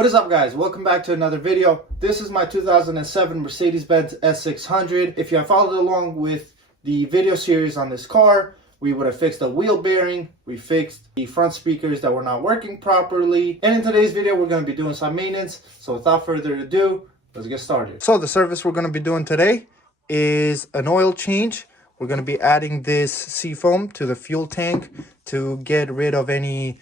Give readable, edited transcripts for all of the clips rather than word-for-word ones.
What is up, guys? Welcome back to another video. This is my 2007 Mercedes Benz S600. If you have followed along with the video series on this car, we would have fixed the wheel bearing, we fixed the front speakers that were not working properly, and in today's video we're going to be doing some maintenance. So without further ado, let's get started. So the service we're going to be doing today is an oil change. We're going to be adding this seafoam to the fuel tank to get rid of any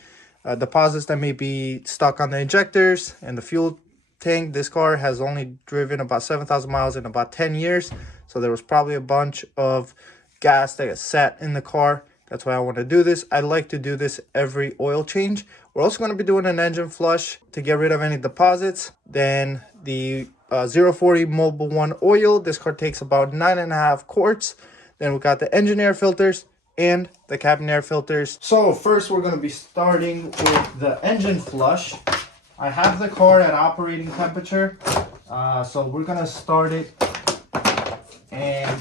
deposits that may be stuck on the injectors and the fuel tank. This car has only driven about 7,000 miles in about 10 years. So there was probably a bunch of gas that sat in the car. That's why I want to do this. I like to do this every oil change. We're also going to be doing an engine flush to get rid of any deposits. Then the 040 Mobile 1 oil. This car takes about 9.5 quarts. Then we got the engine air filters and the cabin air filters. So first we're going to be starting with the engine flush. I have the car at operating temperature. So we're going to start it and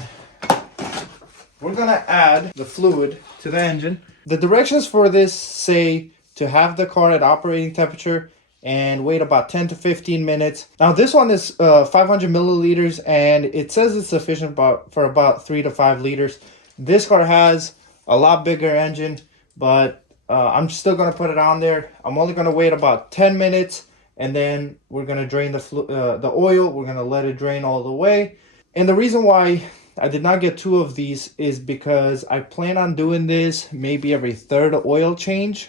we're going to add the fluid to the engine. The directions for this say to have the car at operating temperature and wait about 10 to 15 minutes. Now this one is 500 milliliters and it says it's sufficient for about 3 to 5 liters. This car has a lot bigger engine, but I'm still going to put it on there. I'm only going to wait about 10 minutes and then we're going to drain the oil. We're going to let it drain all the way. And the reason why I did not get 2 of these is because I plan on doing this maybe every third oil change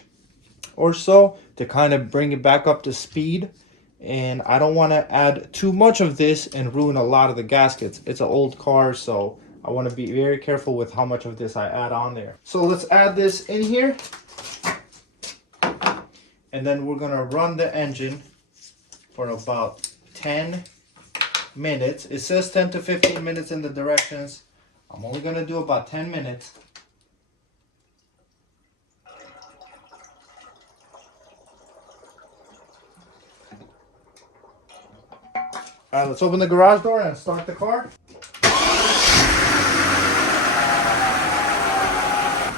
or so to kind of bring it back up to speed. And I don't want to add too much of this and ruin a lot of the gaskets. It's an old car, so I want to be very careful with how much of this I add on there. So let's add this in here. And then we're going to run the engine for about 10 minutes. It says 10 to 15 minutes in the directions. I'm only going to do about 10 minutes. All right, let's open the garage door and start the car.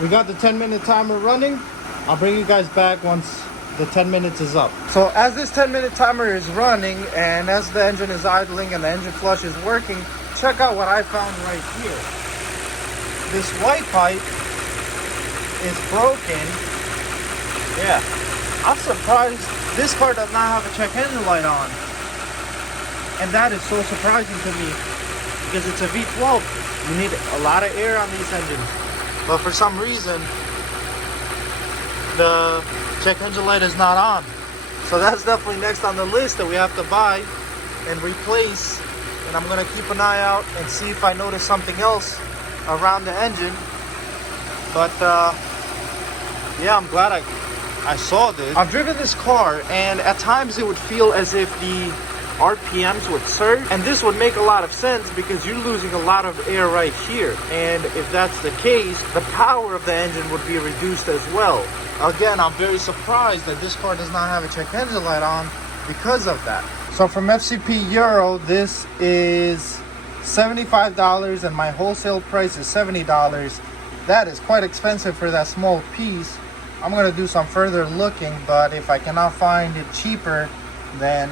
We got the 10-minute timer running. I'll bring you guys back once the 10 minutes is up. So as this 10-minute timer is running and as the engine is idling and the engine flush is working, check out what I found right here. This white pipe is broken. Yeah, I'm surprised this car does not have a check engine light on. And that is so surprising to me because it's a V12. You need a lot of air on these engines. But for some reason, the check engine light is not on. So that's definitely next on the list that we have to buy and replace. And I'm going to keep an eye out and see if I notice something else around the engine. But yeah, I'm glad I saw this. I've driven this car and at times it would feel as if the RPMs would surge, and this would make a lot of sense because you're losing a lot of air right here, and if that's the case, the power of the engine would be reduced as well. Again, I'm very surprised that this car does not have a check engine light on because of that. So from FCP Euro, this is $75 and my wholesale price is $70. That is quite expensive for that small piece. I'm going to do some further looking, but if I cannot find it cheaper, then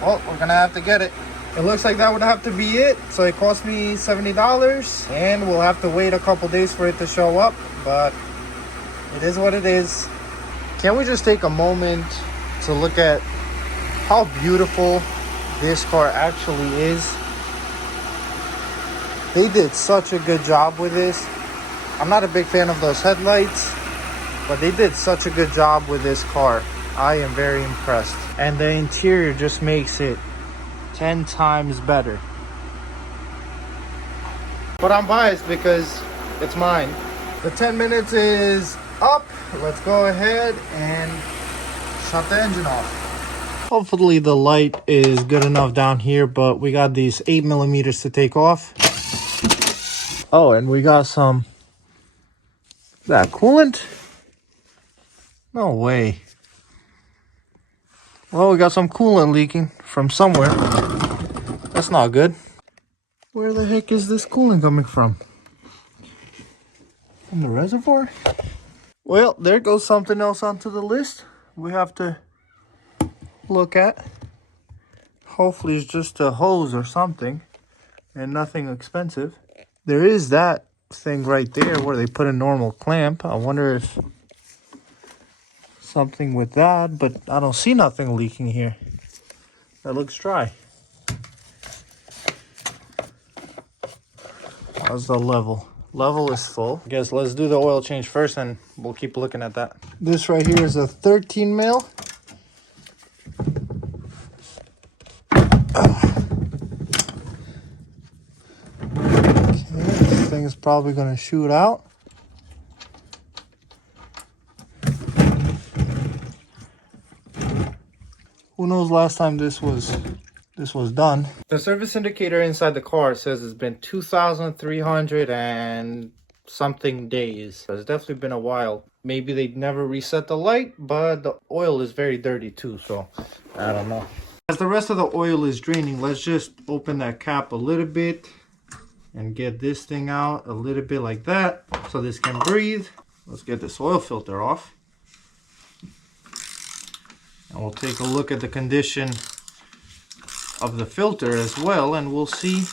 well, we're gonna have to get it. It looks like that would have to be it. So it cost me $70 and we'll have to wait a couple days for it to show up, but it is what it is. Can we just take a moment to look at how beautiful this car actually is? They did such a good job with this. I'm not a big fan of those headlights, but they did such a good job with this car. I am very impressed. And the interior just makes it 10 times better. But I'm biased because it's mine. The 10 minutes is up. Let's go ahead and shut the engine off. Hopefully the light is good enough down here, but we got these 8mm to take off. Oh, and we got some... Is that coolant? No way. Well, we got some coolant leaking from somewhere. That's not good. Where the heck is this coolant coming from? From the reservoir? Well, there goes something else onto the list. We have to look at. Hopefully it's just a hose or something and nothing expensive. There is that thing right there where they put a normal clamp. I wonder if something with that, but I don't see nothing leaking here. That looks dry. How's the level? Level is full. I guess let's do the oil change first and we'll keep looking at that. This right here is a 13 mil. This thing is probably going to shoot out. Who knows last time this was done. The service indicator inside the car says it's been 2,300 and something days. It's definitely been a while. Maybe they never reset the light, but the oil is very dirty too, so I don't know. As the rest of the oil is draining, let's just open that cap a little bit and get this thing out a little bit like that so this can breathe. Let's get this oil filter off. And we'll take a look at the condition of the filter as well, and we'll see.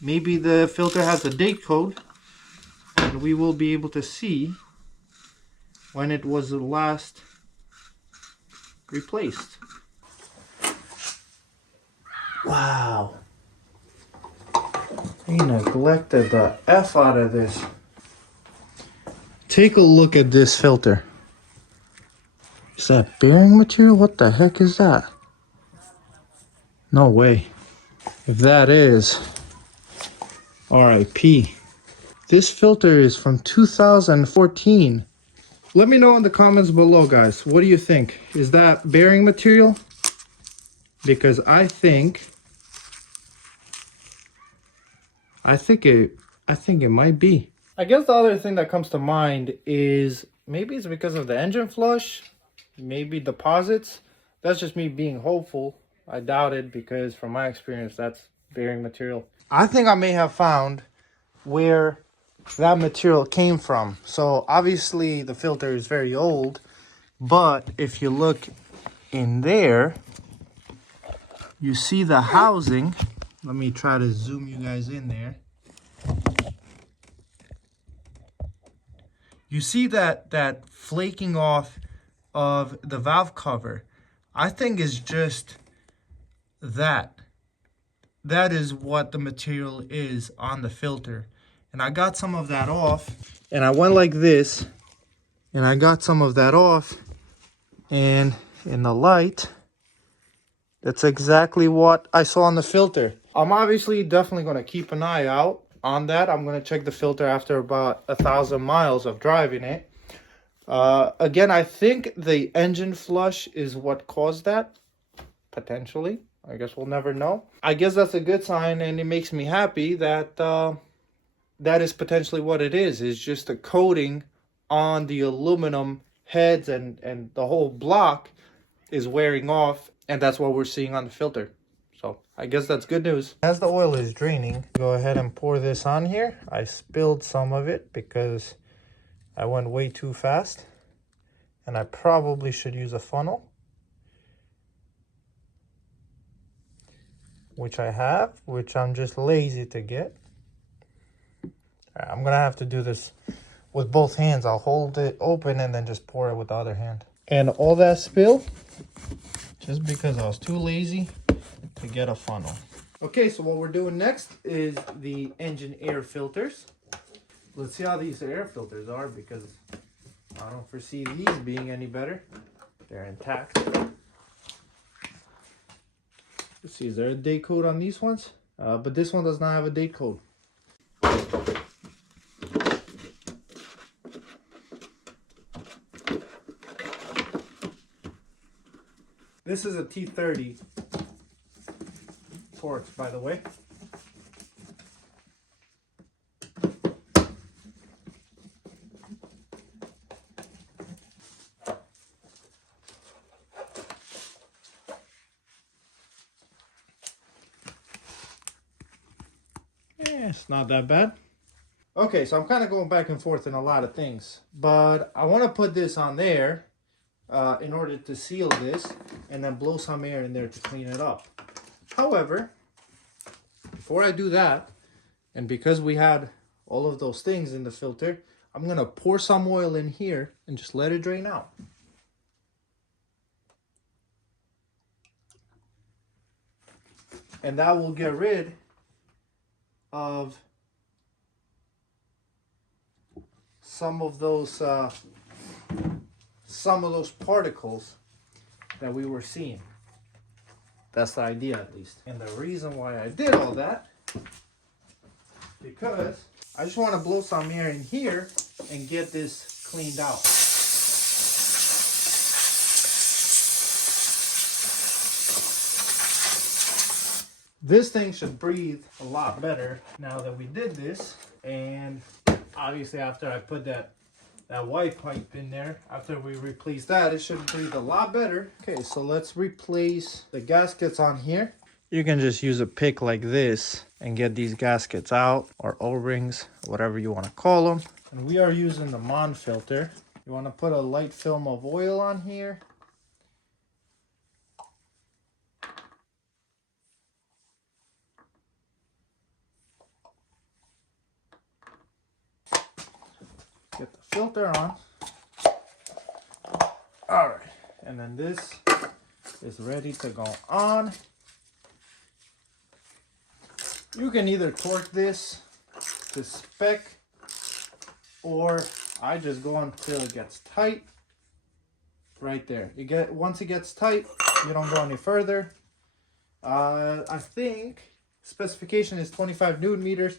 Maybe the filter has a date code and we will be able to see when it was last replaced. Wow. He neglected the F out of this. Take a look at this filter. Is that bearing material? What the heck is that? No way. If that is, RIP. This filter is from 2014. Let me know in the comments below, guys. What do you think? Is that bearing material? Because I think it might be. I guess the other thing that comes to mind is maybe it's because of the engine flush, maybe deposits. That's just me being hopeful. I doubt it because from my experience, that's bearing material. I think I may have found where that material came from. So obviously the filter is very old, but if you look in there, you see the housing. Let me try to zoom you guys in there. You see that flaking off of the valve cover. I think is just that. That is what the material is on the filter. And I got some of that off, and I went like this, and I got some of that off, and in the light, that's exactly what I saw on the filter. I'm obviously definitely going to keep an eye out on that. I'm going to check the filter after about 1,000 miles of driving it. Again, I think the engine flush is what caused that, potentially. I guess we'll never know. I guess that's a good sign, and it makes me happy that that is potentially what it is. It's just a coating on the aluminum heads, and the whole block is wearing off, and that's what we're seeing on the filter. So I guess that's good news. As the oil is draining, go ahead and pour this on here. I spilled some of it because I went way too fast, and I probably should use a funnel, which I have, which I'm just lazy to get. I'm gonna have to do this with both hands. I'll hold it open and then just pour it with the other hand. And all that spill, just because I was too lazy to get a funnel. Okay, so what we're doing next is the engine air filters. Let's see how these air filters are, because I don't foresee these being any better. They're intact. Let's see, is there a date code on these ones? But this one does not have a date code. This is a T30 Torx, by the way. Yeah, it's not that bad. Okay, so I'm kind of going back and forth in a lot of things, but I want to put this on there in order to seal this. and then blow some air in there to clean it up. However, before I do that, and because we had all of those things in the filter, I'm going to pour some oil in here and just let it drain out. And that will get rid of some of those particles that we were seeing. That's the idea, at least. And the reason why I did all that, because I just want to blow some air in here and get this cleaned out. This thing should breathe a lot better now that we did this. And obviously after I put that white pipe in there, after we replace that, it should breathe a lot better. Okay, so let's replace the gaskets on here. You can just use a pick like this and get these gaskets out, or O-rings, whatever you want to call them. And we are using the Mon filter. You want to put a light film of oil on here. Get the filter on. All right, and then this is ready to go on. You can either torque this to spec, or I just go until it gets tight. Right there. Once it gets tight, you don't go any further. I think specification is 25 Newton meters.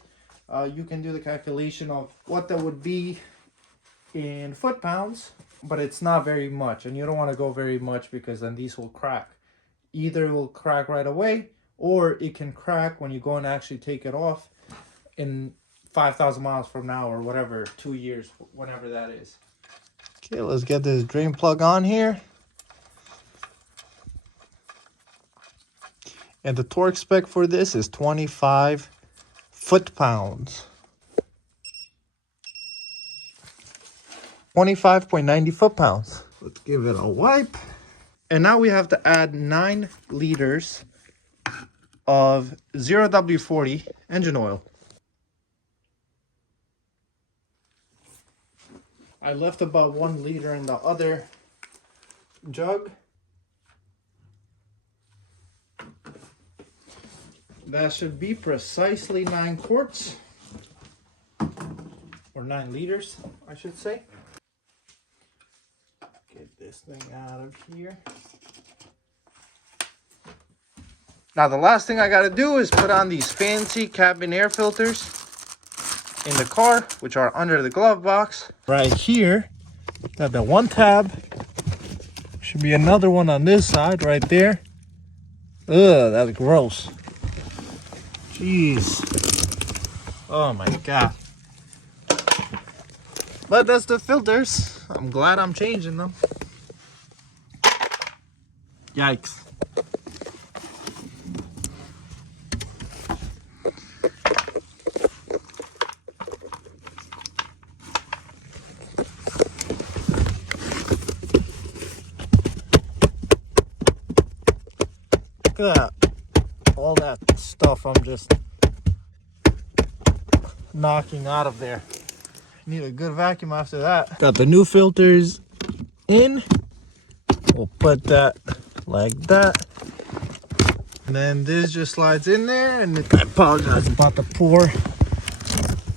You can do the calculation of what that would be in foot-pounds, but it's not very much, and you don't want to go very much because then these will crack. Either it will crack right away, or it can crack when you go and actually take it off in 5,000 miles from now, or whatever, 2 years, whenever that is. Okay, let's get this drain plug on here. And the torque spec for this is 25 foot-pounds. 25.90 foot-pounds. Let's give it a wipe. And now we have to add 9 liters of 0W40 engine oil. I left about 1 liter in the other jug. That should be precisely 9 quarts. Or 9 liters, I should say. Get this thing out of here. Now the last thing I gotta do is put on these fancy cabin air filters in the car, which are under the glove box. Right here, got the one tab. Should be another one on this side right there. Ugh, that's gross. Jeez. Oh my God. But that's the filters. I'm glad I'm changing them. Yikes. Look at that. All that stuff I'm just knocking out of there. Need a good vacuum after that. Got the new filters in. We'll put that like that. And then this just slides in there. And I apologize about the poor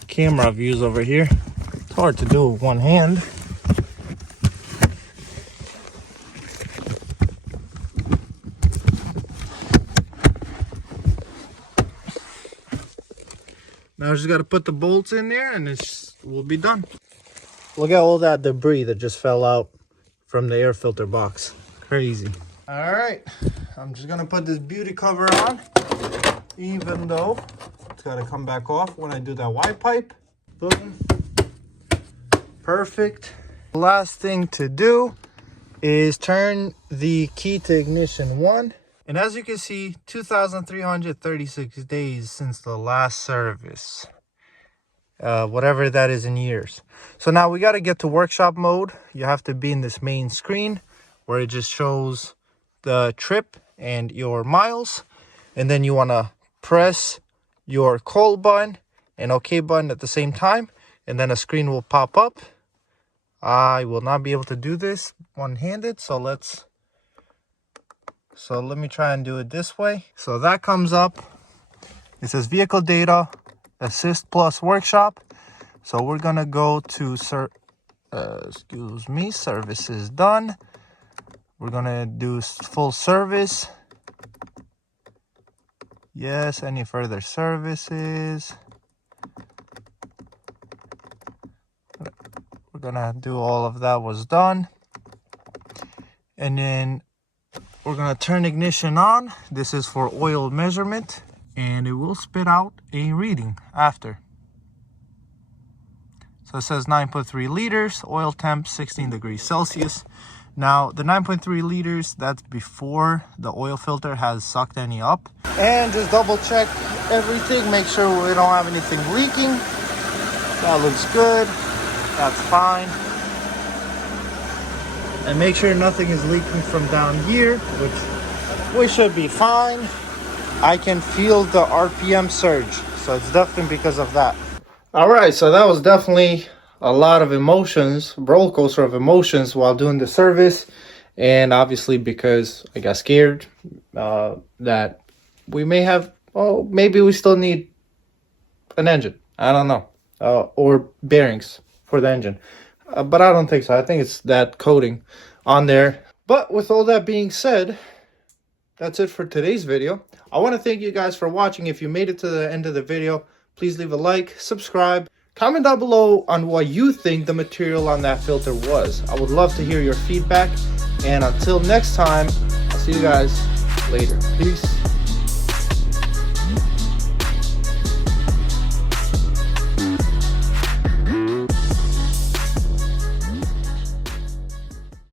camera views over here. It's hard to do with one hand. Now I just got to put the bolts in there and we'll be done. Look at all that debris that just fell out from the air filter box. Crazy. All right, I'm just gonna put this beauty cover on, even though it's gotta come back off when I do that Y pipe. Boom. Perfect. Last thing to do is turn the key to ignition 1. And as you can see, 2,336 days since the last service. Whatever that is in years. So now we got to get to workshop mode. You have to be in this main screen where it just shows the trip and your miles, and then you want to press your call button and OK button at the same time, and then a screen will pop up. I will not be able to do this one-handed, so let me try and do it this way. So that comes up. It says vehicle data, assist plus workshop. So we're gonna go to services done. We're gonna do full service. Yes, any further services. We're gonna do all of that was done. And then we're gonna turn ignition on. This is for oil measurement, and it will spit out a reading after. So it says 9.3 liters, oil temp 16 degrees Celsius. Now the 9.3 liters, that's before the oil filter has sucked any up. And just double check everything, make sure we don't have anything leaking. That looks good, that's fine. And make sure nothing is leaking from down here, which we should be fine. I can feel the RPM surge, so it's definitely because of that. All right, so that was definitely a lot of emotions, roller coaster of emotions while doing the service. And obviously because I got scared that we may have, maybe we still need an engine. I don't know. Or bearings for the engine. But I don't think so. I think it's that coating on there. But with all that being said, that's it for today's video. I want to thank you guys for watching. If you made it to the end of the video, please leave a like, subscribe, comment down below on what you think the material on that filter was. I would love to hear your feedback. And until next time, I'll see you guys later. Peace.